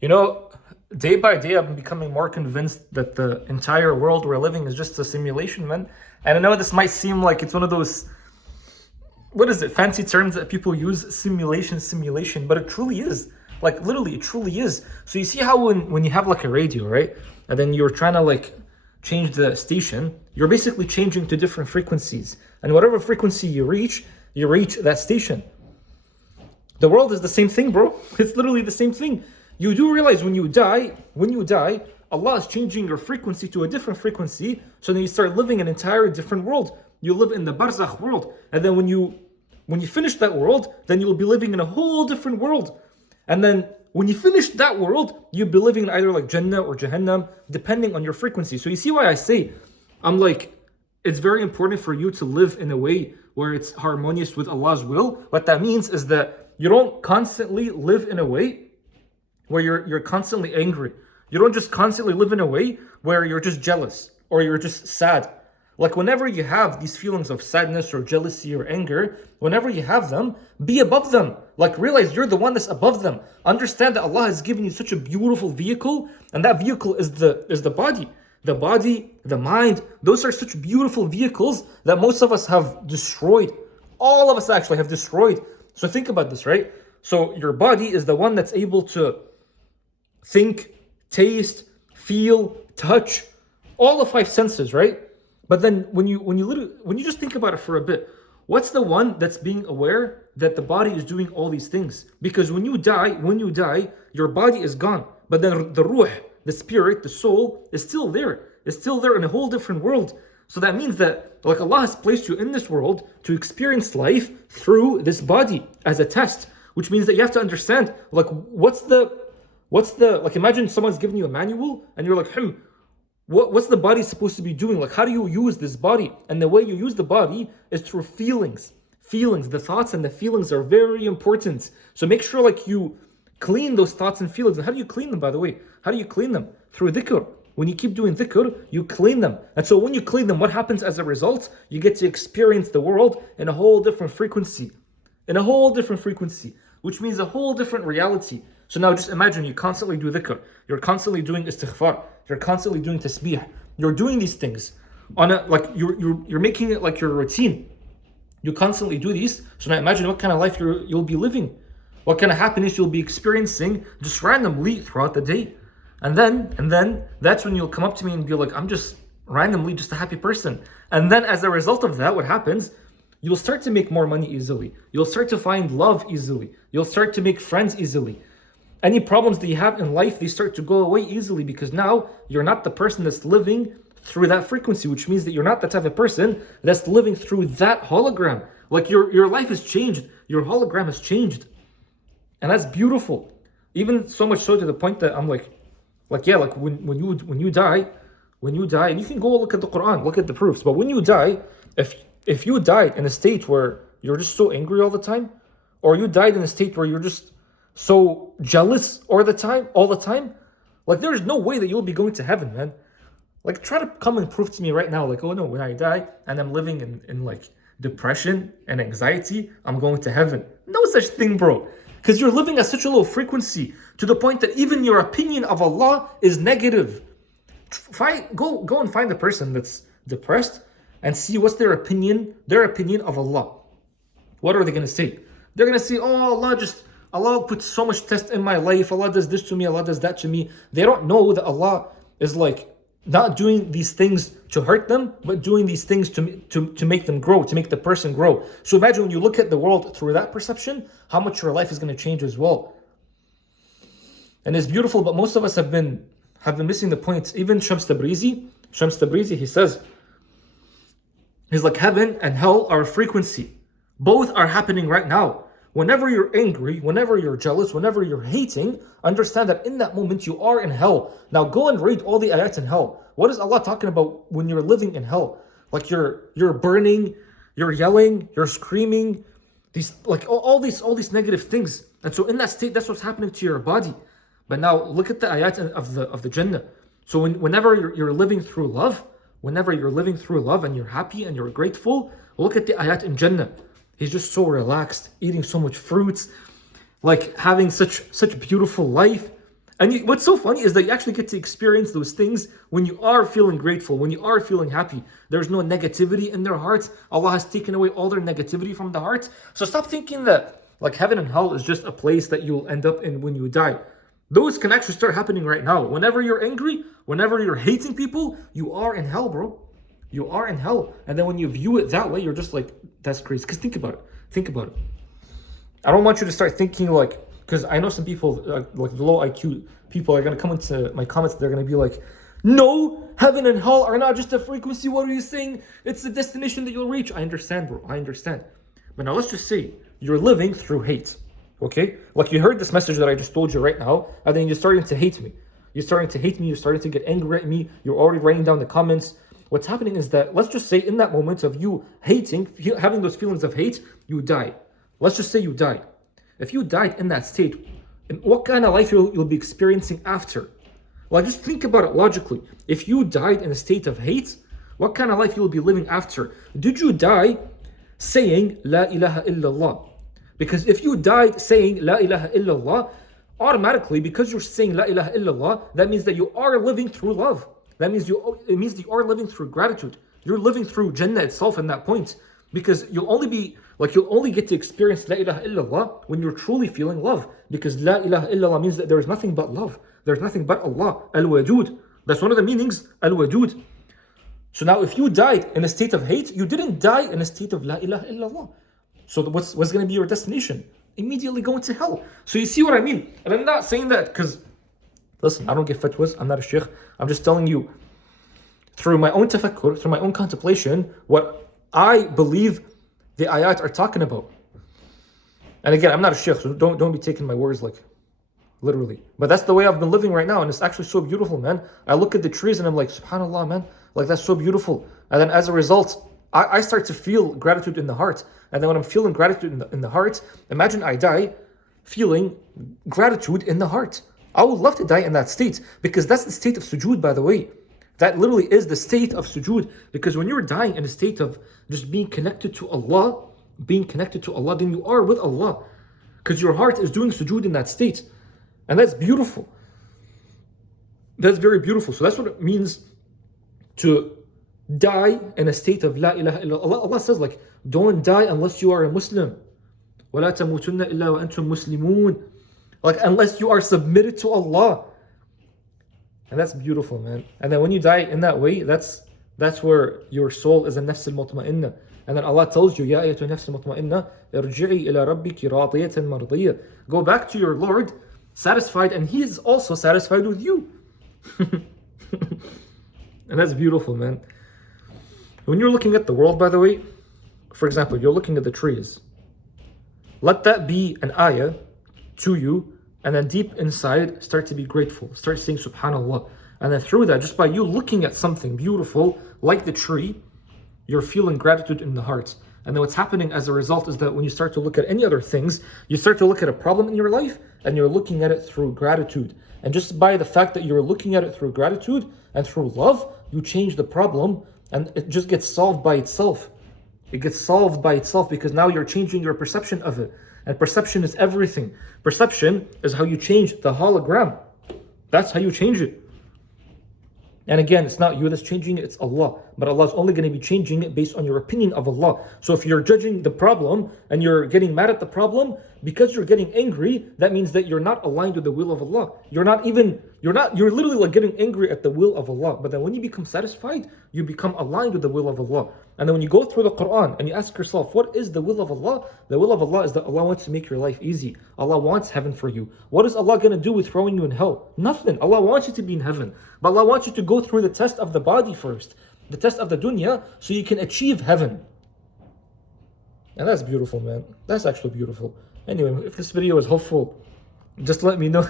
You know, day by day, I'm becoming more convinced that the entire world we're living is just a simulation, man. And I know this might seem like it's one of those, what is it, fancy terms that people use, simulation, but it truly is. Like, literally, it truly is. So you see how when you have like a radio, right? And then you're trying to like change the station, you're basically changing to different frequencies. And whatever frequency you reach that station. The world is the same thing, bro. It's literally the same thing. You do realize when you die, Allah is changing your frequency to a different frequency. So then you start living an entire different world. You live in the barzakh world. And then when you finish that world, then you'll be living in a whole different world. And then when you finish that world, you'll be living in either like Jannah or Jahannam, depending on your frequency. So you see why I say, I'm like, it's very important for you to live in a way where it's harmonious with Allah's will. What that means is that you don't constantly live in a way where you're constantly angry. You don't just constantly live in a way where you're just jealous or you're just sad. Like whenever you have these feelings of sadness or jealousy or anger, whenever you have them, be above them. Like realize you're the one that's above them. Understand that Allah has given you such a beautiful vehicle, and that vehicle is the body. The body, the mind, those are such beautiful vehicles that most of us have destroyed. All of us actually have destroyed. So think about this, right? So your body is the one that's able to think, taste, feel, touch, all the five senses, right? But then when you just think about it for a bit, what's the one that's being aware that the body is doing all these things? Because when you die, your body is gone. But then the ruh, the spirit, the soul is still there. It's still there in a whole different world. So that means that like Allah has placed you in this world to experience life through this body as a test, which means that you have to understand like what's the like imagine someone's giving you a manual and you're like, what's the body supposed to be doing? Like, how do you use this body? And the way you use the body is through feelings. Feelings, the thoughts and the feelings are very important. So make sure like you clean those thoughts and feelings. And how do you clean them, by the way? How do you clean them? Through dhikr. When you keep doing dhikr, you clean them. And so when you clean them, what happens as a result? You get to experience the world in a whole different frequency. In a whole different frequency, which means a whole different reality. So now just imagine you constantly do dhikr. You're constantly doing istighfar. You're constantly doing tasbih. You're doing these things on a like you're making it like your routine. You constantly do these. So now imagine what kind of life you'll be living, what kind of happiness you'll be experiencing just randomly throughout the day. And then that's when you'll come up to me and be like, I'm just randomly just a happy person. And then as a result of that, what happens? You'll start to make more money easily. You'll start to find love easily. You'll start to make friends easily. Any problems that you have in life, they start to go away easily because now you're not the person that's living through that frequency, which means that you're not the type of person that's living through that hologram. Like your life has changed. Your hologram has changed. And that's beautiful. Even so much so to the point that I'm like yeah, like when you die, and you can go look at the Quran, look at the proofs, but when you die, if you died in a state where you're just so angry all the time, or you died in a state where you're just so jealous all the time, like there's no way that you'll be going to heaven, man. Like try to come and prove to me right now, like, oh no, when I die and I'm living in like depression and anxiety, I'm going to heaven. No such thing, bro. Because you're living at such a low frequency to the point that even your opinion of Allah is negative. Go and find the person that's depressed and see what's their opinion of Allah. What are they going to say? They're going to say, oh, Allah puts so much test in my life. Allah does this to me. Allah does that to me. They don't know that Allah is like not doing these things to hurt them, but doing these things to make them grow, to make the person grow. So imagine when you look at the world through that perception, how much your life is going to change as well. And it's beautiful, but most of us have been missing the point. Even Shams Tabrizi, he says, he's like, heaven and hell are a frequency. Both are happening right now. Whenever you're angry, whenever you're jealous, whenever you're hating, understand that in that moment you are in hell. Now go and read all the ayats in hell. What is Allah talking about when you're living in hell? Like you're burning, you're yelling, you're screaming, these like all these negative things. And so in that state, that's what's happening to your body. But now look at the ayat of the Jannah. So whenever you're living through love, and you're happy and you're grateful, look at the ayat in Jannah. He's just so relaxed, eating so much fruits, like having such beautiful life. And what's so funny is that you actually get to experience those things when you are feeling grateful, when you are feeling happy. There's no negativity in their hearts. Allah has taken away all their negativity from the hearts. So stop thinking that like heaven and hell is just a place that you'll end up in when you die. Those can actually start happening right now. Whenever you're angry, whenever you're hating people, you are in hell, bro. You are in hell. And then when you view it that way, you're just like, that's crazy. Because think about it. Think about it. I don't want you to start thinking like, because I know some people, like low IQ people, are going to come into my comments. They're going to be like, no, heaven and hell are not just a frequency. What are you saying? It's the destination that you'll reach. I understand, bro. I understand. But now let's just say you're living through hate. Okay? Like you heard this message that I just told you right now, and then you're starting to hate me. You're starting to hate me. You're starting to get angry at me. You're already writing down the comments. What's happening is that, let's just say in that moment of you hating, having those feelings of hate, you die. Let's just say you died. If you died in that state, what kind of life you'll be experiencing after? Like, just think about it logically. If you died in a state of hate, what kind of life you'll be living after? Did you die saying La ilaha illallah? Because if you died saying La ilaha illallah, automatically, because you're saying La ilaha illallah, that means that you are living through love. It means that you are living through gratitude. You're living through Jannah itself in that point. Because you'll only get to experience La ilaha illallah when you're truly feeling love. Because La ilaha illallah means that there is nothing but love. There's nothing but Allah. Al-Wadud. That's one of the meanings. Al-Wadud. So now if you died in a state of hate, you didn't die in a state of La ilaha illallah. So what's going to be your destination? Immediately going to hell. So you see what I mean? And I'm not saying that because, listen, I don't give fatwas. I'm not a sheikh. I'm just telling you through my own tafakkur, through my own contemplation, what I believe the ayat are talking about. And again, I'm not a sheikh, so don't be taking my words like literally. But that's the way I've been living right now, and it's actually so beautiful, man. I look at the trees and I'm like, subhanAllah, man, like that's so beautiful. And then as a result, I start to feel gratitude in the heart. And then when I'm feeling gratitude in the heart, imagine I die feeling gratitude in the heart. I would love to die in that state, because that's the state of sujood, by the way. That literally is the state of sujood. Because when you're dying in a state of just being connected to Allah, then you are with Allah. Because your heart is doing sujood in that state. And that's beautiful. That's very beautiful. So that's what it means to die in a state of La ilaha illallah. Allah says, like, don't die unless you are a Muslim. وَلَا تَمُوتُنَّ إِلَّا وَأَنْتُمْ مُسْلِمُونَ. Like, unless you are submitted to Allah. And that's beautiful, man. And then when you die in that way, that's where your soul is a nafs al-mutma'inna. And then Allah tells you, Ya ayatu nafs al-mutma'inna, irji'i ila rabbiki radiyatan mardiyya. Go back to your Lord, satisfied, and He is also satisfied with you. And that's beautiful, man. When you're looking at the world, by the way, for example, you're looking at the trees. Let that be an ayah to you, and then deep inside, start to be grateful. Start saying subhanallah. And then through that, just by you looking at something beautiful, like the tree, you're feeling gratitude in the heart. And then what's happening as a result is that when you start to look at any other things, you start to look at a problem in your life, and you're looking at it through gratitude. And just by the fact that you're looking at it through gratitude and through love, you change the problem, and it just gets solved by itself. It gets solved by itself because now you're changing your perception of it. And perception is everything. Perception is how you change the hologram. That's how you change it. And again, it's not you that's changing it, it's Allah. But Allah is only going to be changing it based on your opinion of Allah. So if you're judging the problem and you're getting mad at the problem, because you're getting angry, that means that you're not aligned with the will of Allah. You're literally like getting angry at the will of Allah. But then when you become satisfied, you become aligned with the will of Allah. And then when you go through the Quran and you ask yourself, what is the will of Allah? The will of Allah is that Allah wants to make your life easy. Allah wants heaven for you. What is Allah going to do with throwing you in hell? Nothing. Allah wants you to be in heaven. But Allah wants you to go through the test of the body first, the test of the dunya, so you can achieve heaven. And that's beautiful, man. That's actually beautiful. Anyway, if this video is helpful, just let me know.